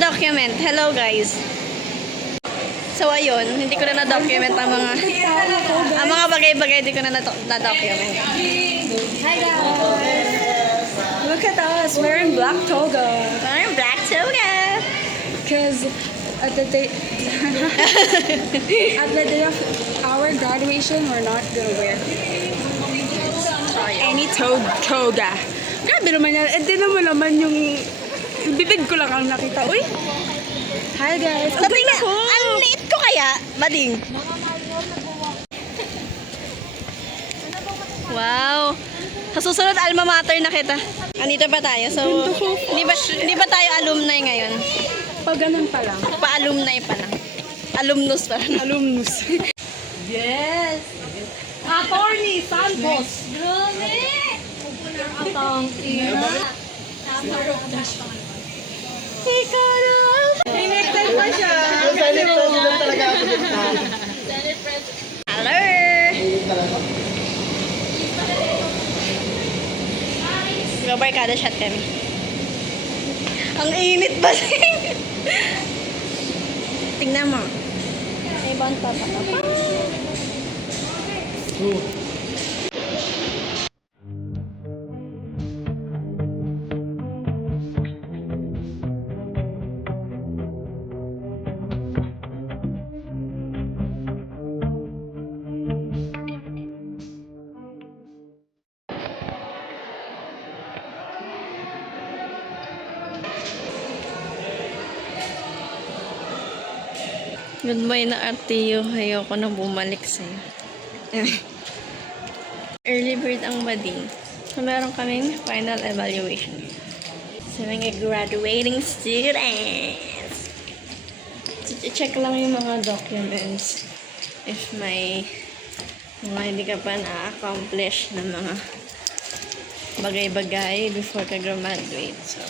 na-document. Hello, guys. So, ayun. Hindi ko na na-document ang mga bagay-bagay. Hindi ko na na-document. Hi guys! Look at us, wearing black toga. Parang black toga. Because at the day of our graduation, we're not gonna wear any toga. Grabe naman yan. Hindi naman yung bibig ko lang ang nakita. Uy! Hi guys! Sabi nga, ang liit ko kaya, bading. Wow. Sa susunod, alma mater na kita. Andito pa tayo. So, hindi ba tayo alumni ngayon? Pag ganun pa lang. Pa-alumni pa lang. Alumnus pa lang. Alumnus. Yes! Attorney Santos! Grabe! Atang ina. Ikaw na! Connected pa siya. Hello! Barkada shot kami. Ang init ba? Tingnan mo. May banta pa ka pa. Goodbye na Arteo. Ayoko na bumalik sa'yo. Early bird ang bading. So, meron kaming final evaluation. So, mga graduating students. So, check lang yung mga documents. If may mga hindi ka pa na-accomplish na mga bagay-bagay before ka graduate. So,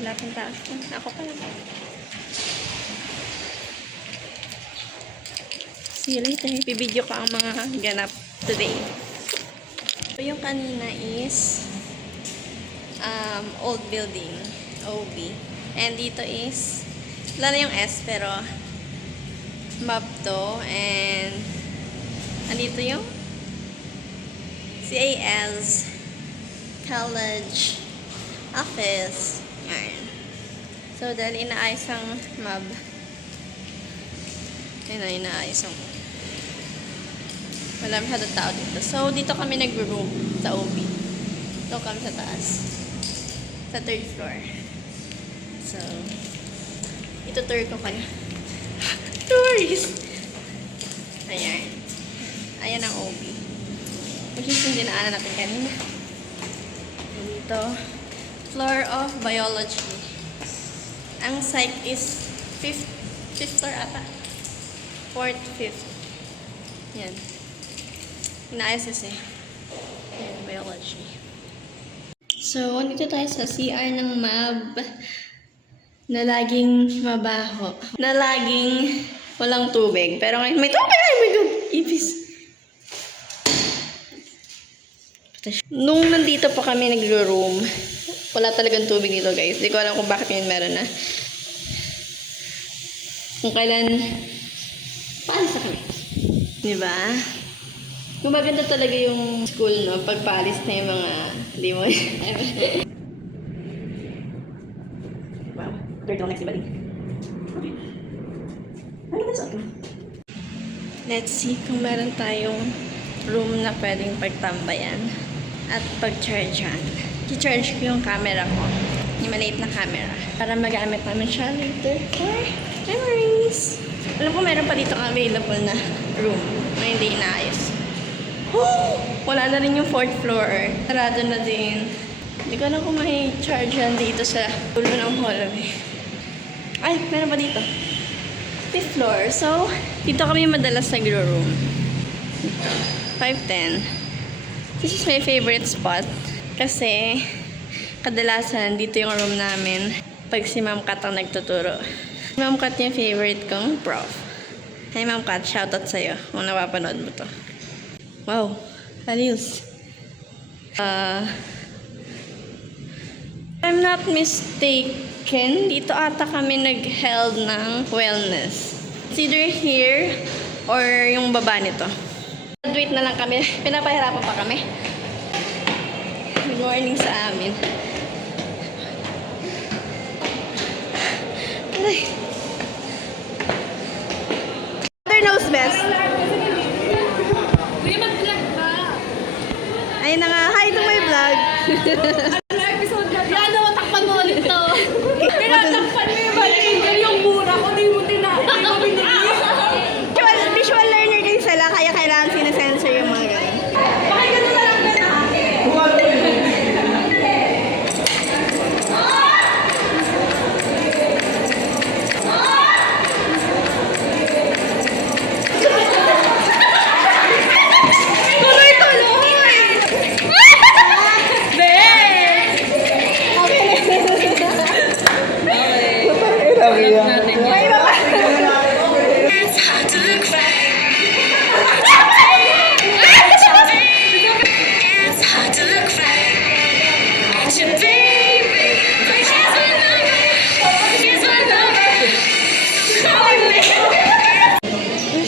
wala pang taas. Ako pa lang. See you later. Bibidyo ko ang mga ganap today. So, yung kanina is old building, OB. And dito is, wala na yung S, pero map to. And andito yung CAS college office. Yan. So, dahil inaayos ang map, inaayos ang wala masyadong tao dito. So, dito kami nag-room sa OB. Dito kami sa taas. Sa 3rd floor. So, ito tour ko kayo. Tourist! Ayan. Ayan ang OB. Which is yung dinaanan natin kanina. Dito, floor of biology. Ang psych is 5th floor ata. 4th, 5th. Yan. Inaayos kasi. Yan, biology. So, dito tayo sa CR ng MAB na laging mabaho. Na laging walang tubig. Pero ngayon may tubig! Oh my God! Ipis! Nung nandito pa kami nagro-room, wala talagang tubig dito, guys. Hindi ko alam kung bakit ngayon meron na. Kung kailan paalis na kami. Diba? Kung maganda talaga yung school, no? Pagpaalis na yung mga limon. Wow. Third next balik. Okay. Ano ba sa akin? Let's see kung meron tayong room na pwedeng pagtambayan at pag-chargean. I-charge ko yung camera ko. Yung maliit na camera. Para magamit namin siya later for memories. Alam ko meron pa dito available na room na hindi inaayos. Wala na rin yung 4th floor. Sarado na din. Hindi ko alam kung may charge yan dito sa dulo ng hallway. Ay, meron pa dito. 5th floor. So, dito kami madalas nagro-room. 510. This is my favorite spot. Kasi, kadalasan dito yung room namin pag si Ma'am Kat ang nagtuturo. Si Ma'am Kat yung favorite kong prof. Hi Ma'am Kat, shoutout sa'yo kung napapanood mo to. Wow, aliws. I'm not mistaken, dito ata kami nag-held ng wellness. It's either here or yung baba nito. Graduate na lang kami. Pinapahirapan pa kami. Good morning sa amin. Ay. Mother knows best. Kuya, mag-vlog ba? Ayun na nga. Hi to my vlog. Ano episode na? Yan, takpan mo ulit to. Pinatakpan mo yung balikin yung mura ko, di mo tinapin mo binigyan. Visual learner din sila, kaya kailangan sinesensor yung mga ganun. Bakit ganun na lang ganun?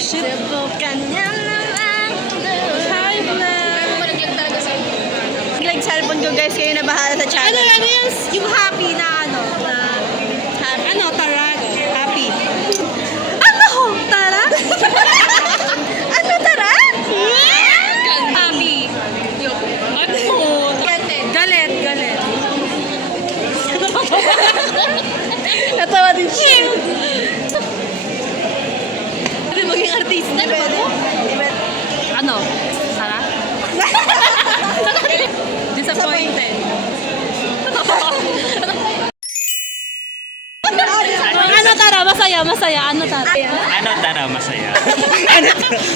Subukan niya naman. Hi, vlog. Like cellphone ko guys, kayo na bahala sa channel. Ano yung happy na ano? Na happy. Ano? Tara. Happy. Ano? Tara? Ano tara? Happy. Ano? Galit. Natawa din siya. Ano maging artista? Ano? Tara? Disappointed. Ano tara? Masaya. Ano tara? Ano tara masaya?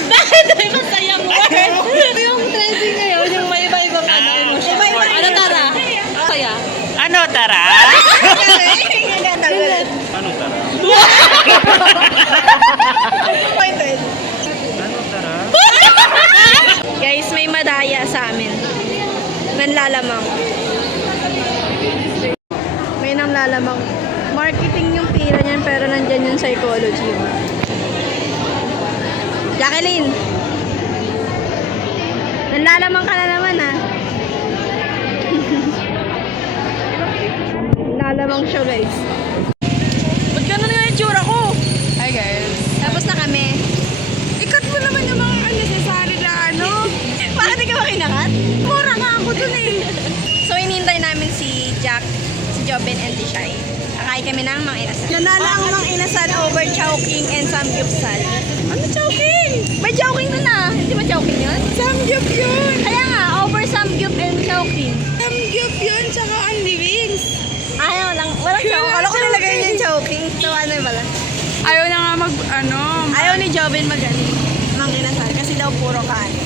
Bakit may masayang word? Yung trending ngayon, yung may iba-ibang ano. Ano tara? Masaya. Ano tara? Galit. Ano tara? Pointed. Ano tara? Guys, may madaya sa amin. Nanlalamang. May nanlalamang. Marketing yung pira niyan pero nandyan yung psychology. Jacqueline! Nanlalamang ka na naman ha. Nanlalamang siya guys. Ba't gano'n nga yung tsura ko? Hi guys. Tapos na kami. Ikat mo naman yung mga unnecessary na ano. Bakit di ka makinakat? Mura nga ako dun eh. So, inintay namin si Jack, si Jobin, and si Shai. Kakain kami ng Mang Inasal. Nanalo ang Mang Inasal over Chowking and Samgyupsal. Ano Chowking? May Chowking na na. Hindi ba Chowking yun? Samgyup yun. Kaya nga, over Samgyup and Chowking. Samgyup yun, tsaka only wings. Ayaw lang. Walang Chowking. Kala ko nilagay niya yung Chowking. So, ano yung bala? Ayaw na nga Ayaw ni Jobin Mang Inasal kasi daw puro kanin.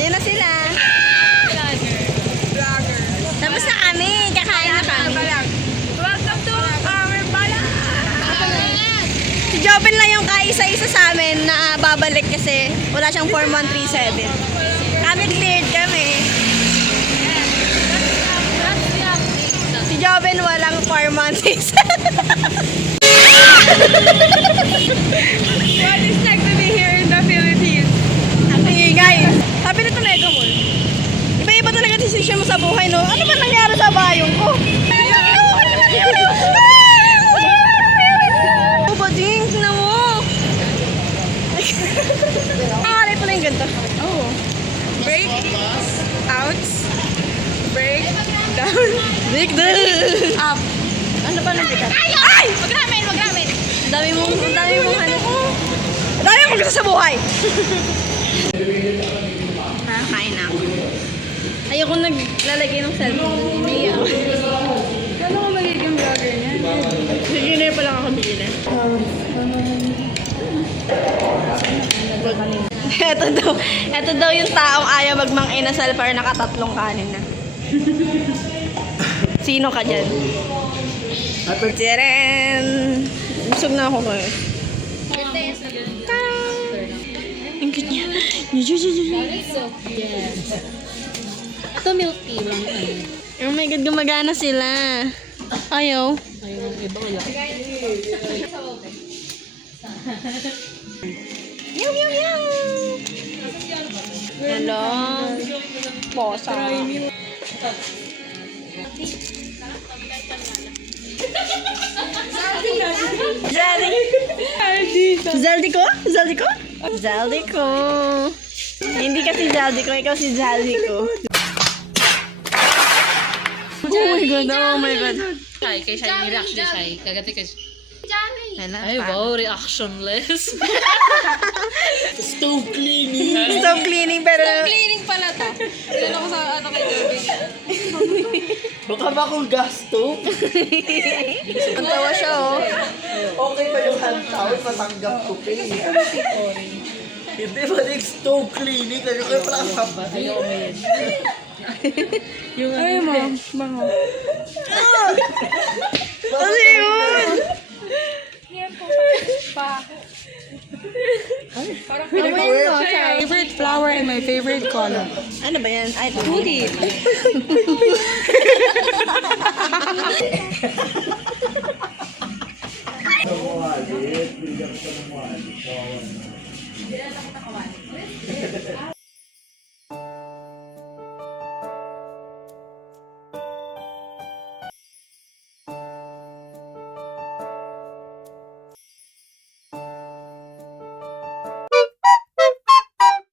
Ayun na sila. Vlogger. Tapos na kami. Kakain na kami. Welcome to our pala. Si Jobin lang yung kaisa-isa sa amin na babalik kasi wala siyang Form 137. Kami cleared kami. Si Jobin walang Form 137. What is like to be here in the Philippines? Ang ingay. Sabi nito Mega Mall. Iba-iba talaga decision mo sa buhay, no? Ano ba nangyari sa bayong ko? Oh, bading, tingnan mo. Pangalay pala yung ganito. Oh. Break. Out. Break. Down. Big deal. Up. Ano ba nang bigat? Ay! Wag namin. Ang dami mong ano. Ang dami mong gusto sa buhay. Kain na ako. Ayoko naglalagay ng cellphone. Hindi ako. Ano ka magiging vlogger niya? Beginner pa lang ako beginner. Ito daw yung taong ayaw magmang inasal para nakatatlong kanin na. Sino ka dyan? Teren! Busog na ako ngayon. Yes. Ito milk tea. Walang ano. Oh my God, gumagana sila. Ayaw. Ayaw ng iba. Wala. Meow, meow, meow. Hello. Posa. Zaldico? Zaldico? Zaldico. Hindi kasi Zaldico, ikaw si Zaldico. Oh my God, oh my God. Kay Shai, may reaction ni Shai. Kagati kay Hala, Ay, wow, reactionless. Stove cleaning. Stop cleaning pero... Cleaning pala ta. Ilan ako sa ano kay Gabi. Baka ba akong gas stove? Ang tawa siya, oh. Okay pa yung hand towel, matanggap ko pa eh. Hindi ba yung stove cleaning? Kasi kayo pala ang haba. Yung Ay, ma'am. Bango. Ano yun? Favorite flower and my favorite color. Ano ba yan? Ay, tulip.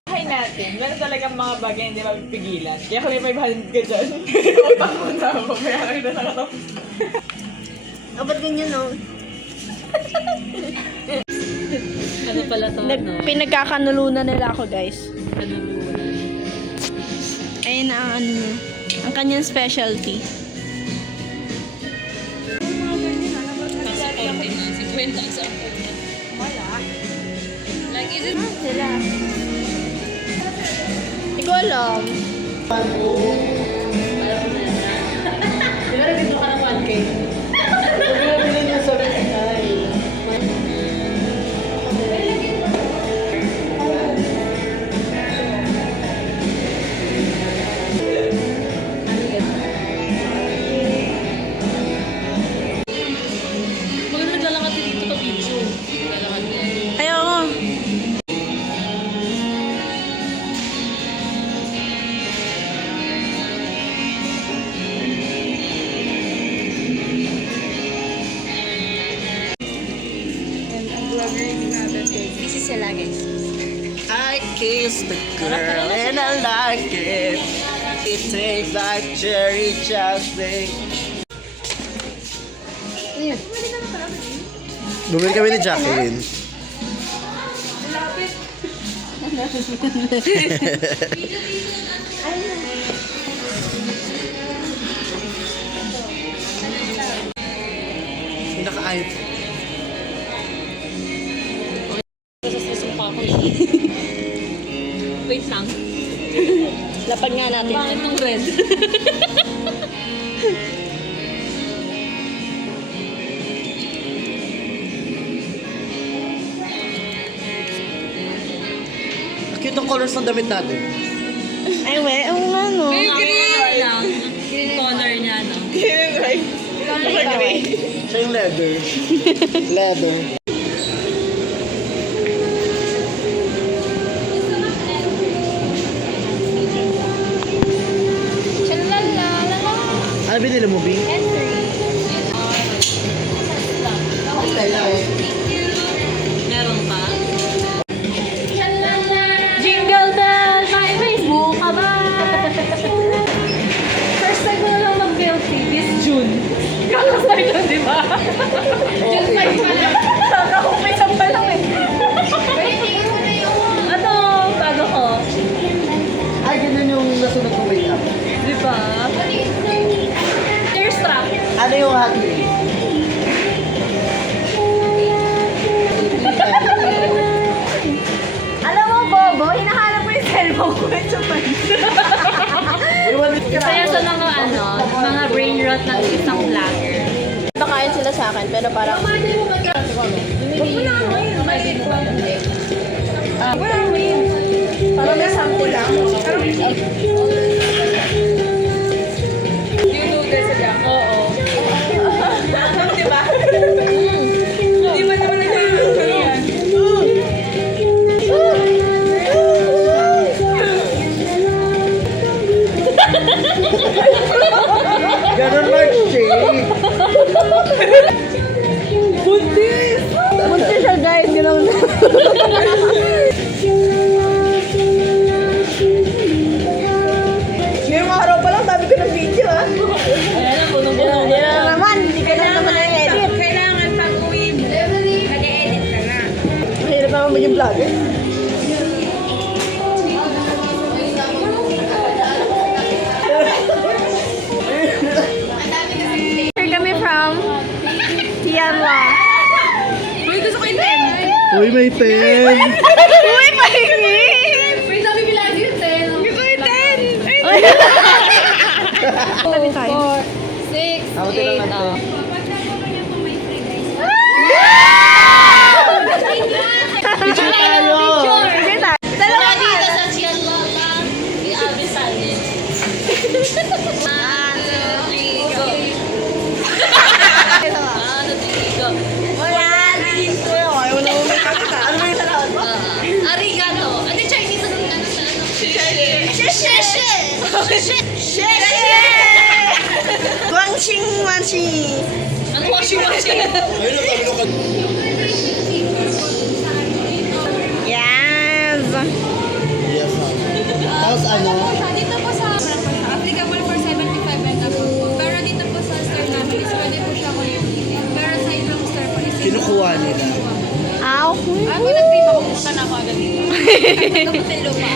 Buhay natin, meron talagang mga bagay hindi mapipigilan. Kaya kung may 500 ka dyan, mapapunta ako. Kaya kayo na nakatapos. Oh, ba't ganyan, no? ano pala to, no? Pinagkakanulunan nila ako, guys. Ano Ayun na ang ano niya. Ang kanyang specialty. Sa konti na, 50 ang sa Like, is it? Sila. Hindi ko alam. Siguro dito ka ng 1K. Pinabili niya sa Pinay. Maganda naglalakad din dito ka video. Naglalakad din. Ayaw ko. Busy sila, guys. I kissed the girl and I like it. It tastes like cherry chapstick. Bumili kami ni Jacqueline. Naka-ayot. Sasasasong pa ako. Wait lang. Lapag nga natin. Bakit ng red? Ang cute ng colors ng damit natin. Ay, we. Oo nga, no. Green lang. Green color niya, no? Siya yung leather. Leather. Ano binili mo, Bing? Meron pa? Jingle bells! Ay, Facebook ka ba? First time ko na lang mag-guilty this June. Kakasay lang, di ba? June 5 pa lang. Kakakumpay pa lang eh. Ano? Bago ko? Ay, ganun yung nasunod ko wait up. Di ba? Earstrap. Ano yung hot wheel? Alam mo, Bobo, hinahanap mo yung cellphone ko. Ito pa. Isa yan sa mga ano, mga brain rot ng isang vlogger. Nakain sila sa akin, pero parang... Wala mo yun. Parang may something. Yung noodles sa jam. Oo. Diba? Di ba naman nagkakaroon yan? Ganun lang, Jay. Buntis siya guys, gano'n. Ngayong araw pa lang, sabi ko ng video ah. Ayan na, puno-puno. Yan naman, hindi ka na naman na-edit. Kailangan pag uwi mo, mag-edit ka na. Mahirap naman maging vlogger. Here kami from Tianwa. Uy, gusto ko yung 10. Uy, may 10. Uy, pahingi! Uy, sabi ko lagi yung 10. Gusto ko yung 10. Tabi tayo. 6, Ako din naman to. Picture tayo. Sige tayo. Dalawa Dito sa Chialala, i-abi silent. 1, 2, 3, go. 1, 2, 3, go. Ayaw na umikita. Ano ba yung salamat mo? Arigato. Ano Chinese? Ano sa ano? Sheshe. Guangxing Wanxing. Ano washing? Ayun, sabi ko kan. Yes! Yes, tapos ano? Dito po sa applicable for 75 and above po. Pero dito po sa store namin is pwede po siya ulitin. Pero sa ibang store po is Kinukuha nila. Ah, okay. Ako nag-trip ako, punta na ako agad dito. Nagkaputin lupa.